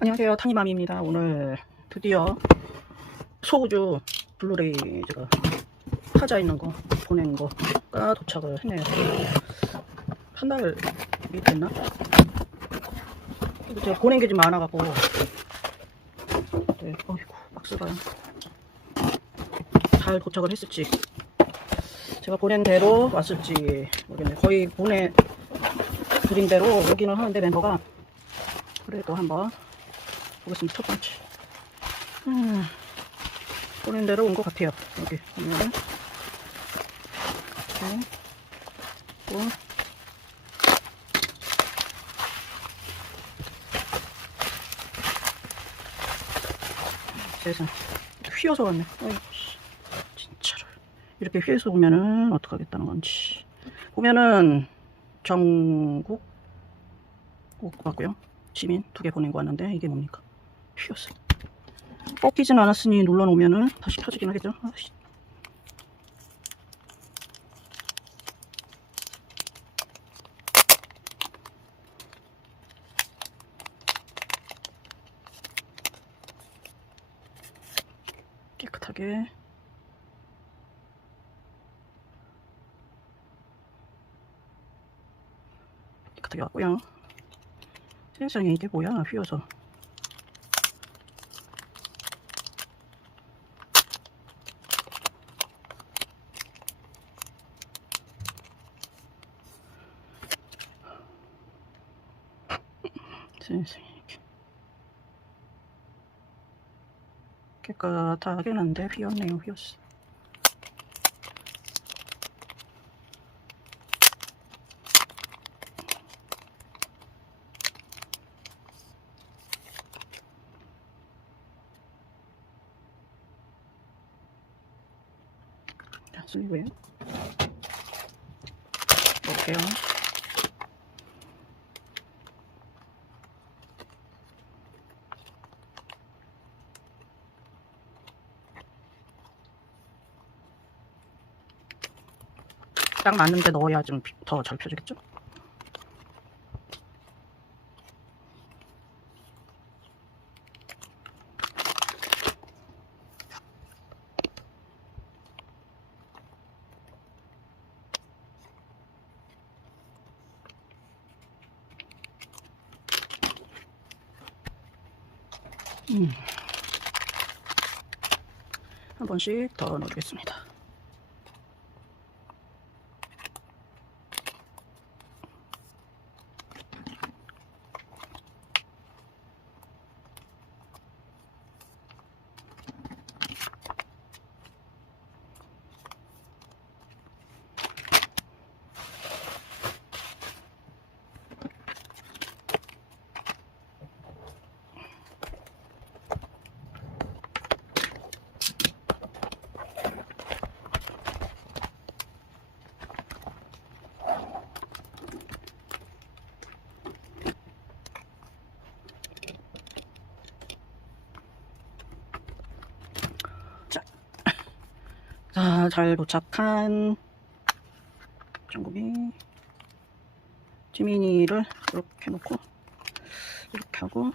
안녕하세요. 타니맘입니다. 오늘 드디어 소우주 블루레이 제가 타자 있는 거 보낸 거가 도착을 했네요. 한달 미리 됐나? 근데 제가 보낸 게 좀 많아갖고. 네, 어이구 박스가 잘 도착을 했을지. 제가 보낸 대로 왔을지 모르겠네요 거의 보내 드린 대로 오기는 하는데 멤버가 그래도 한번 보겠습니다. 첫 번째. 음, 보낸 대로 온 것 같아요. 여기 보면은. 이렇게. 또. 세상. 휘어서 왔네. 어이구, 씨. 진짜로. 이렇게 휘어서 오면은 어떡하겠다는 건지. 보면은, 정국? 꼭 같고요. 시민 두 개 보낸 거 왔는데 이게 뭡니까? 휘었어. 꺾이진 않았으니 눌러놓으면은 다시 펴지긴 하겠죠. 아씨. 깨끗하게 깨끗하게 왔고요. 세상에 이게 뭐야 휘어서 세상에 이게 깨끗하게 했는데 휘었네요 휘었어 자, 슬리브에 넣을게요. 딱 맞는데 넣어야 좀 더 잘 펴지겠죠? 음. 한 번씩 더 넣어주겠습니다. 자, 잘 도착한 중국이 지민이를 이렇게 놓고 이렇게 하고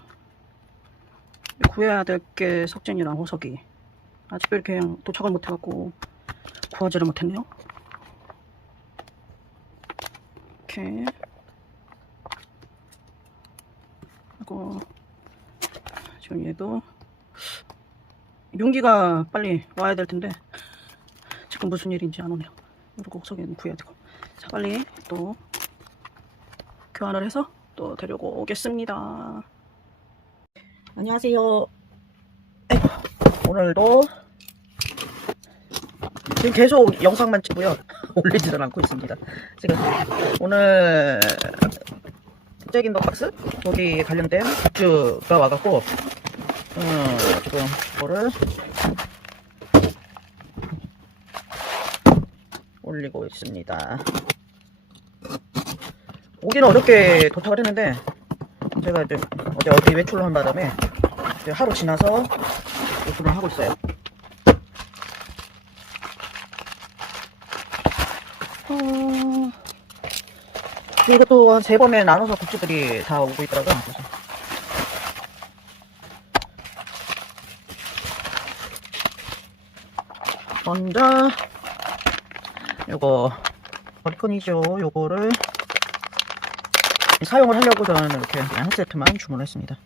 구해야 될 게 석진이랑 호석이 아직도 이렇게 그냥 도착을 못해갖고 구하지를 못했네요. 이렇게 하고 지금 얘도 윤기가 빨리 와야 될 텐데 무슨 일인지 안 오네요. 그리고 호석이는 구해야 되고. 자, 빨리 또 교환을 해서 또 데리고 오겠습니다. 안녕하세요. 아이고, 오늘도 지금 계속 영상만 찍고요. 올리지는 않고 있습니다. 지금 오늘 잭인 더 박스 거기 관련된 굿즈가 와갖고 음, 지금 이거를 올리고 있습니다. 오기는 어렵게 도착을 했는데 제가 이제 어제 어디 외출을 한 바람에 이제 하루 지나서 외출을 하고 있어요. 어... 이것도 한 세 번에 나눠서 굿즈들이 다 오고 있더라고요. 먼저 요거 머리끈이죠. 요거를 사용을 하려고 저는 이렇게 한 세트만 주문했습니다.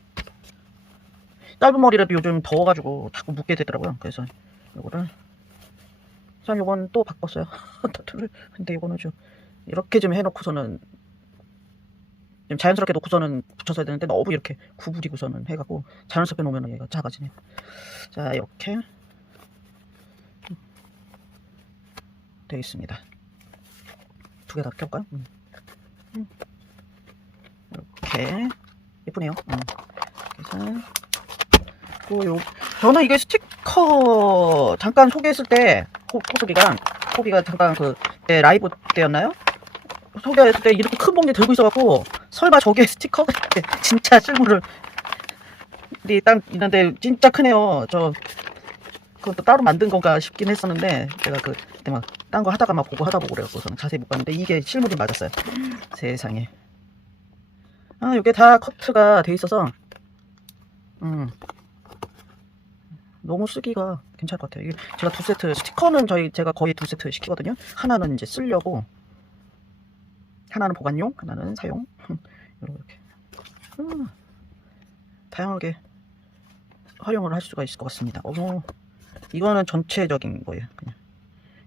짧은 머리라도 요즘 더워가지고 자꾸 묶게 되더라고요. 그래서 요거를 전 요건 또 바꿨어요. 타투를. 근데 요거는 좀 이렇게 좀 해놓고서는 좀 자연스럽게 놓고서는 붙여서야 되는데 너무 이렇게 구부리고서는 해갖고 자연스럽게 놓으면 얘가 작아지네요. 자 이렇게 되어 있습니다. 두 개다 껴볼까요? 음. 음. 이렇게 예쁘네요. 음. 그래서 또 요, 저는 이게 스티커 잠깐 소개했을 때 호, 호수비가 호비가 잠깐 그 네, 라이브 때였나요? 소개했을 때 이렇게 큰 봉지 들고 있어갖고 설마 저게 스티커? 진짜 실물을 딱 있는데 진짜 크네요. 저 그것도 따로 만든 건가 싶긴 했었는데 제가 그 그때 막 딴 거 하다가 막 보고 하다 보고 그래갖고 저는 자세히 못 봤는데 이게 실물이 맞았어요. 세상에. 아 이게 다 커트가 돼 있어서 음 너무 쓰기가 괜찮을 것 같아요. 이게 제가 두 세트 스티커는 저희 제가 거의 두 세트 시키거든요. 하나는 이제 쓰려고 하나는 보관용, 하나는 사용. 이렇게 음, 다양하게 활용을 할 수가 있을 것 같습니다. 어머, 이거는 전체적인 거예요. 그냥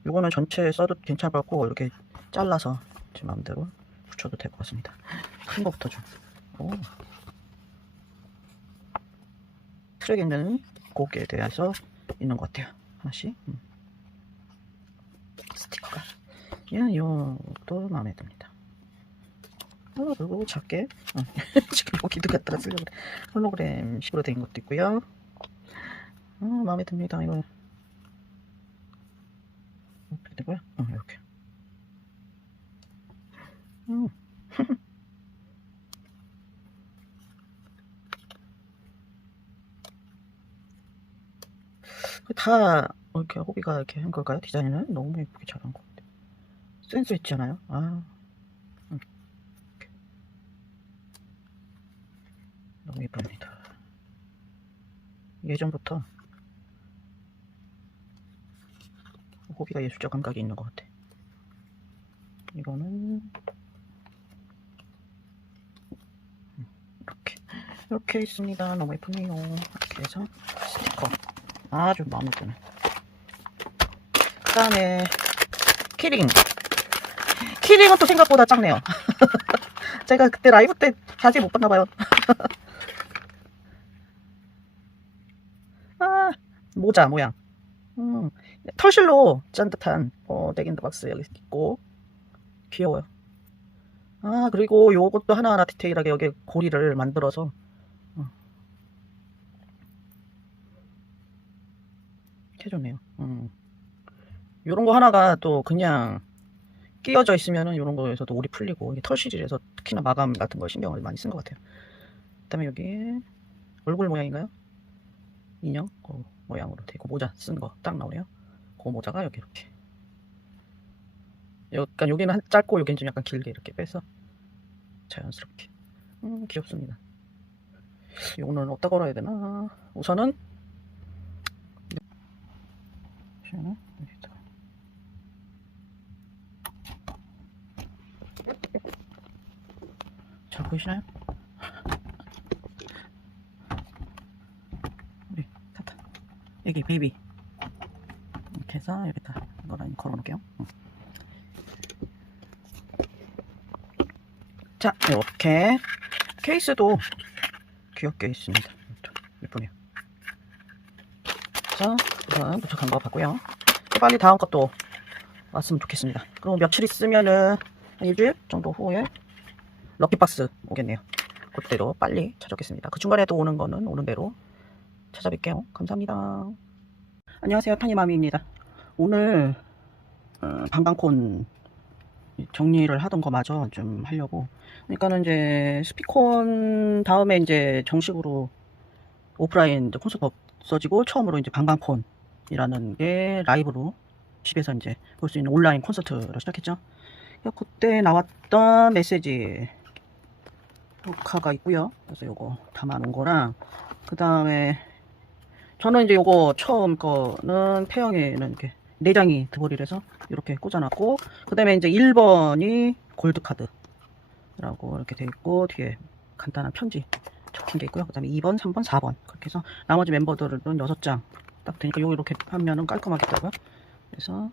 이거는 전체 써도 괜찮을 것 같고 이렇게 잘라서 제 마음대로 붙여도 될 것 같습니다. 큰 거부터 좀. 오. 트랙에는 곡에 대해서 있는 것 같아요. 하나씩. 음. 스티커가. 얘는 이것도 마음에 듭니다. 어, 그리고 작게. 어. 지금 여기도 갖다가 쓰려고 그래. 홀로그램식으로 된 것도 있고요. 어, 마음에 듭니다. 이거. 어떻게 되고요? 어, 이렇게. 음. 다 이렇게 호비가 이렇게 한 걸까요? 디자인을 너무 예쁘게 잘한 것 같아요. 센스 있지 않아요? 아, 음. 이렇게. 너무 예쁩니다. 예전부터 호비가 예술적 감각이 있는 것 같아. 이거는 이렇게 이렇게 있습니다. 너무 예쁘네요. 이렇게 해서 스티커. 아주 마음에 드네. 그 다음에 키링. 키링은 또 생각보다 작네요. 제가 그때 라이브 때 자세히 못 봤나봐요. 아, 모자 모양. 음, 털실로 짠듯한 어, 넥인드 박스 여기 있고 귀여워요. 아 그리고 요것도 하나하나 디테일하게 여기 고리를 만들어서 해줬네요. 음. 요런 거 하나가 또 그냥 끼어져 있으면은 요런 거에서도 올이 풀리고 이게 털실이라서 특히나 마감 같은 거 신경을 많이 쓴 것 같아요. 그 다음에 여기 얼굴 모양인가요? 인형 그 모양으로 되고 모자 쓴 거 딱 나오네요. 그 모자가 여기 이렇게. 약간 여기는 한 짧고 여기는 좀 약간 길게 이렇게 빼서 자연스럽게. 음 귀엽습니다. 이거는 어디다 걸어야 되나? 우선은. 잘 보이시나요? 우리 타타 여기 베이비. 이렇게 해서 여기다 이거랑 걸어 놓을게요. 응. 자 이렇게 케이스도 귀엽게 있습니다. 예쁘네요. 자 우선 도착한 거 봤고요. 빨리 다음 것도 왔으면 좋겠습니다. 그럼 며칠 있으면은 한 일주일 정도 후에 럭키박스 오겠네요. 그때로 빨리 찾아오겠습니다. 그 중간에 또 오는 거는 오는 대로 찾아뵐게요. 감사합니다. 안녕하세요. 타니마미입니다. 오늘 어, 방방콘 정리를 하던 거 마저 좀 하려고. 그러니까는 이제 스피콘 다음에 이제 정식으로 오프라인 콘서트 없어지고 처음으로 이제 방방콘이라는 게 라이브로 집에서 이제 볼 수 있는 온라인 콘서트를 시작했죠. 그때 나왔던 메시지 녹화가 있고요. 그래서 요거 담아놓은 거랑 그 다음에 저는 이제 요거 처음 거는 태영이는 이렇게 4장이 드볼이라서 이렇게 꽂아놨고 그 다음에 이제 1번이 골드카드라고 이렇게 돼 있고 뒤에 간단한 편지 적힌 게 있고요. 그 다음에 2번 3번 4번 그렇게 해서 나머지 멤버들은 6장 딱 되니까 요 이렇게 하면은 깔끔하겠더라고요. 그래서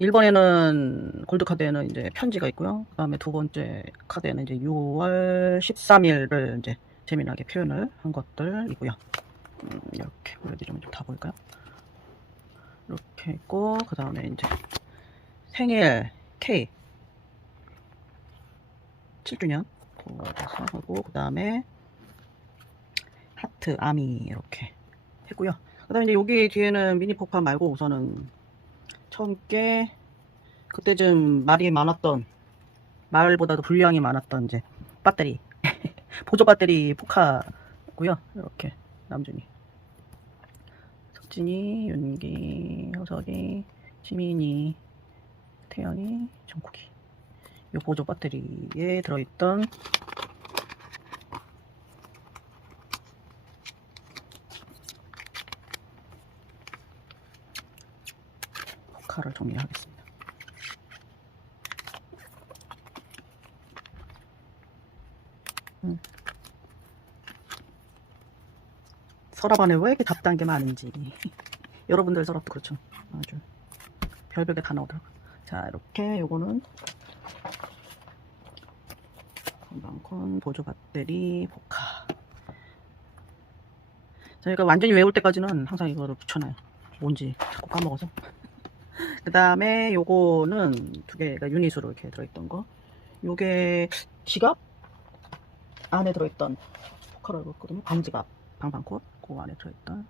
1번에는 골드카드에는 이제 편지가 있고요. 그 다음에 두 번째 카드에는 이제 6월 13일을 이제 재미나게 표현을 한 것들이고요 음, 이렇게 보여드리면 좀 다 보일까요? 이렇게 있고 그 다음에 이제 생일 K. 7주년 그래서 하고 그 다음에 하트 아미 이렇게 했고요. 그 다음에 이제 여기 뒤에는 미니 폭파 말고 우선은 처음 게 그때쯤 말이 많았던 말보다도 분량이 많았던 이제 배터리 보조 배터리 포카고요. 이렇게 남준이 석진이 윤기 효석이 지민이 태연이 정국이 요 보조 배터리에 들어있던 포카를 정리하겠습니다. 음. 서랍 안에 왜 이렇게 답답한 게 많은지. 여러분들 서랍도 그렇죠. 아주 별별게 다 나오더라고요 자 이렇게 요거는 건강콘 보조 배터리 포카 저희가 완전히 외울 때까지는 항상 이거를 붙여놔요. 뭔지 자꾸 까먹어서. 그 다음에 요거는 두 개가 유닛으로 이렇게 들어있던 거. 요게 지갑 안에 들어있던 포카라고 했거든요. 방지갑 방방꽃 그 안에 들어있던?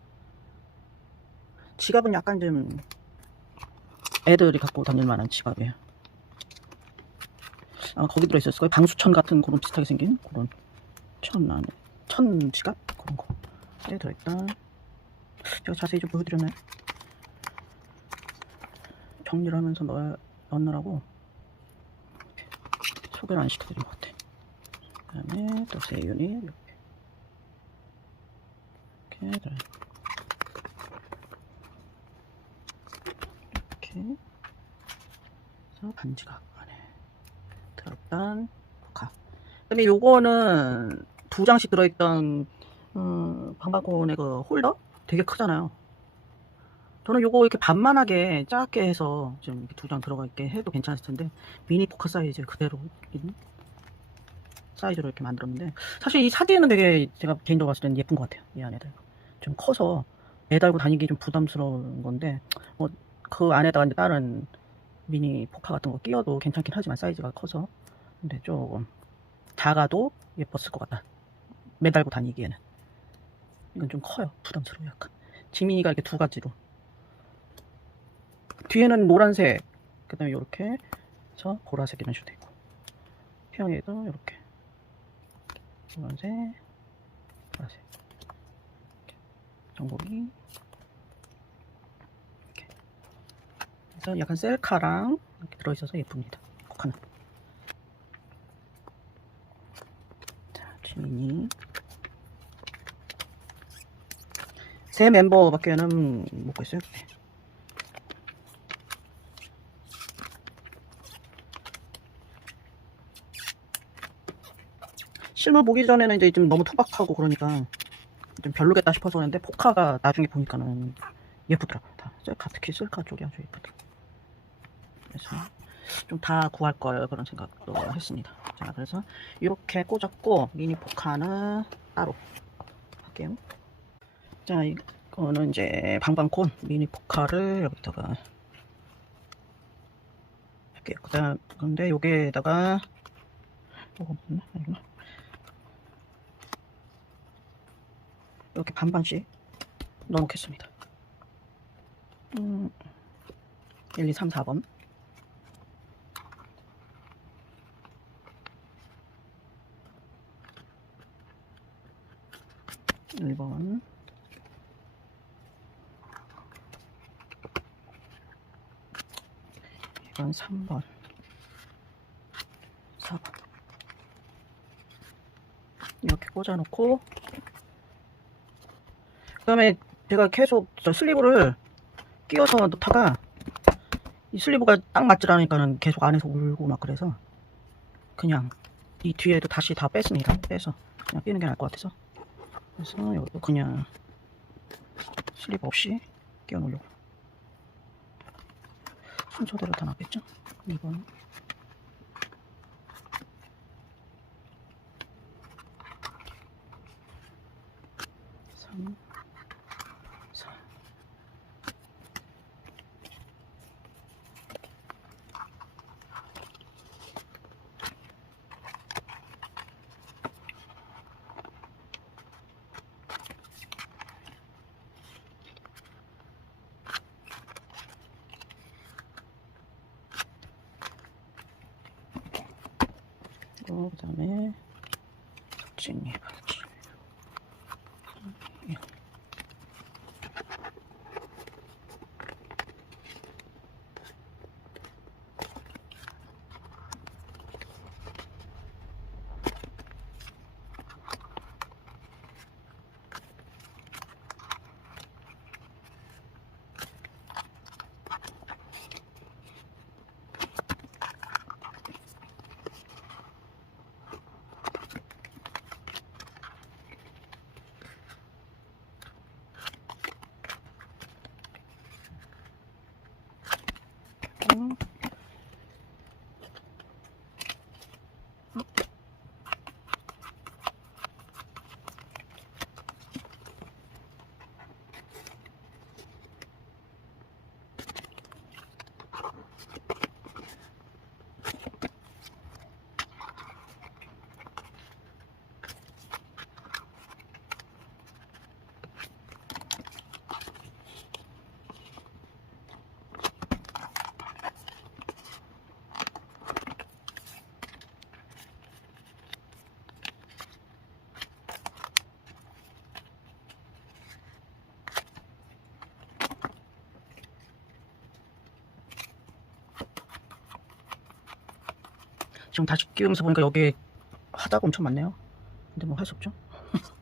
지갑은 약간 좀 애들이 갖고 다닐 만한 지갑이에요. 아마 거기 들어있었을 거예요. 방수천 같은 그런 비슷하게 생긴 그런 천 안에 천 지갑? 그런 거에 들어있던. 제가 자세히 좀 보여드렸나요? 정리를 하면서 넣어, 넣느라고 소개를 안 시켜드린 것 같아. 그 다음에 또세 유닛 이렇게 이렇게 이렇게 그래서 반지갑 안에 들어있던 포카 그다음에 요거는 두 장씩 들어있던 음, 방방콘의 그 홀더? 되게 크잖아요. 저는 요거 이렇게 반만하게 작게 해서 좀 두 장 들어가 있게 해도 괜찮을 텐데 미니 포카 사이즈 그대로 있는 사이즈로 이렇게 만들었는데 사실 이 사기에는 되게 제가 개인적으로 봤을 때는 예쁜 것 같아요 이 안에들 좀 커서 매달고 다니기 좀 부담스러운 건데 뭐 그 안에다가 다른 미니 포카 같은 거 끼워도 괜찮긴 하지만 사이즈가 커서 근데 조금 작아도 예뻤을 것 같다. 매달고 다니기에는. 이건 좀 커요. 부담스러워 약간. 지민이가 이렇게 두 가지로. 뒤에는 노란색 그 다음에 이렇게 해서 보라색 이런 식으로 되고. 태영이도 이렇게. 노란색 보라색. 정복이. 이렇게. 그래서 약간 셀카랑 이렇게 들어있어서 예쁩니다. 코카는 자 지민이. 새 멤버밖에는 못 보겠어요? 네. 실물 보기 전에는 이제 좀 너무 투박하고 그러니까 좀 별로겠다 싶어서 그랬는데 포카가 나중에 보니까는 예쁘더라고요. 다 셀카 특히 셀카 쪽이 아주 예쁘더라고요. 그래서 좀 다 구할 걸 그런 생각도 했습니다. 자 그래서 이렇게 꽂았고 미니 포카는 따로 할게요. 자 이거는 이제 방방콘 미니 포카를 여기다가 할게요. 그다음 근데 여기에다가 이거 맞나? 아니구나. 이렇게 반반씩 넣어놓겠습니다. 음, 1, 2, 3, 4번. 일번 2번, 3번, 4번. 이렇게 꽂아놓고, 그 다음에 제가 계속 저 슬리브를 끼워서 놓다가 이 슬리브가 딱 맞질 않으니까는 계속 안에서 울고 막 그래서 그냥 이 뒤에도 다시 다 뺐습니다. 빼서 그냥 끼는 게 나을 것 같아서 그래서 여기 그냥 슬리브 없이 끼워 놓으려고 순서대로 다 놨겠죠? 2번 3 4 그리고 그다음에 덕 지금 다시 끼우면서 보니까 여기 하자가 엄청 많네요. 근데 뭐 할 수 없죠.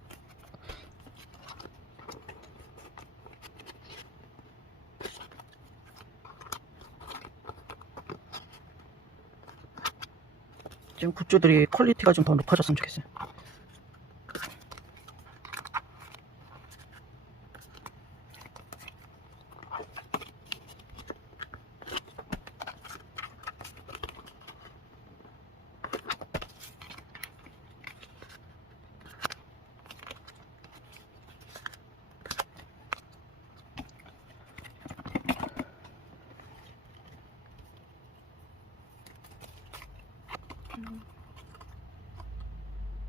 지금 굿즈들이 퀄리티가 좀 더 높아졌으면 좋겠어요.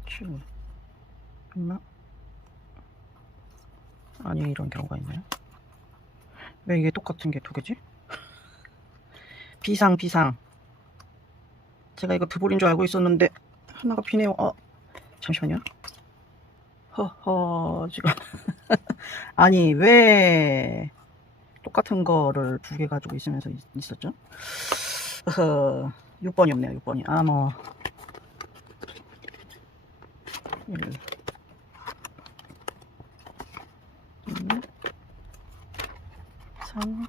칠, 얼마? 아니 이런 경우가 있나요? 왜 이게 똑같은 게 두 개지? 비상 비상. 제가 이거 드볼인 줄 알고 있었는데 하나가 비네요. 어 잠시만요. 허허 지금. 아니 왜 똑같은 거를 두 개 가지고 있으면서 있? 어허 6번이 없네요 6번이. 아뭐. 1 2 3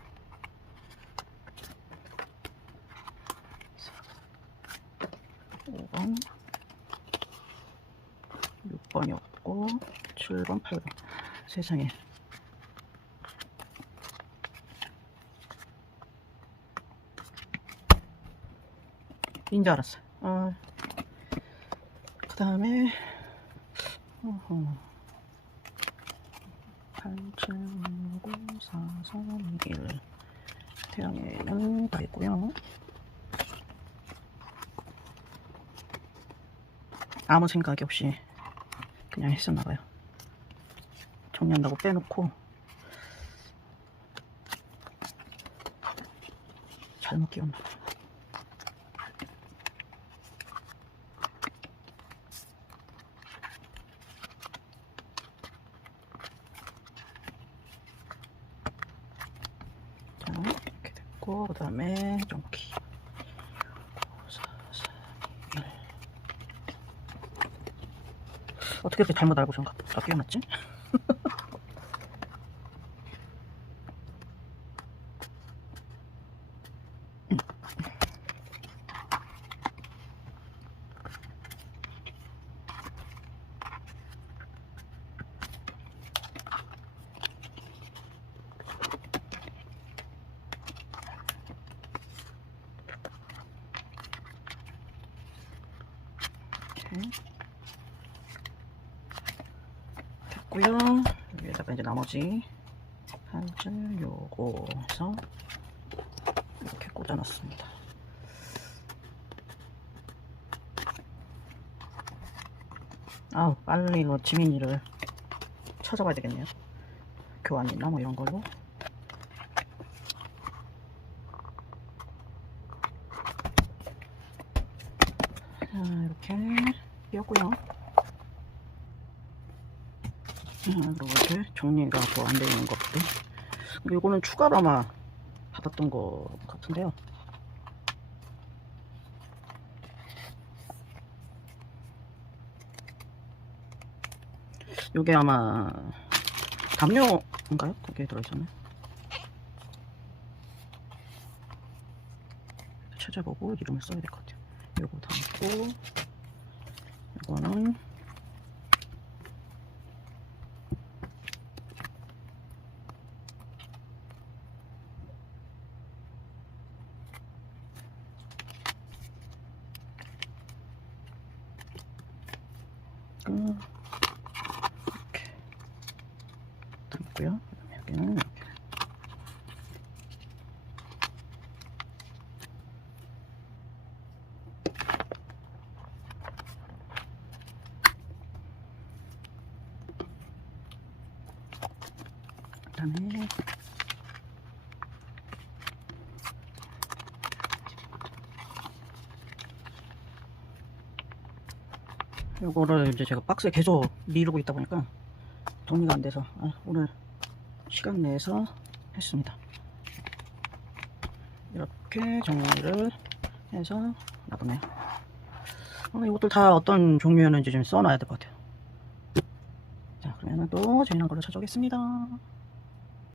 5번 6번이 없고 7번 8번 세상에. 인 줄 알았어. 어, 그 다음에 어허. 8, 7, 9, 4, 3, 1 태양에는 다 있고요. 아무 생각이 없이 그냥 했었나봐요 정리한다고 빼놓고 잘못 됐고, 그 다음에 정키. 4, 4, 1. 어떻게 이렇게 잘못 알고 좀 갖다 끼워놨지? 놨고요. 여기다가 이제 나머지 한줄 요거 해서 이렇게 꽂아놨습니다. 아우 빨리 이거 지민이를 찾아봐야 되겠네요. 교환이나 뭐 이런 걸로. 자 이렇게 띄었고요. 음, 이렇게 정리가 더안 되어 있는 것들. 이거는 추가로 아마 받았던 거 같은데요. 요게 아마 담요인가요? 거기에 들어있었네. 찾아보고 이름을 써야 될 것 같아요. 요거 담고 이거는 그 이렇게 담고요. 그다음에 여기는 이렇게 그다음에 요거를 이제 제가 박스에 계속 미루고 있다 보니까 정리가 안 돼서 아, 오늘 시간 내서 했습니다. 이렇게 정리를 해서 놔두네요. 어, 이것들 다 어떤 종류였는지 좀 써놔야 될 것 같아요. 자, 그러면 또 재미난 걸로 찾아오겠습니다.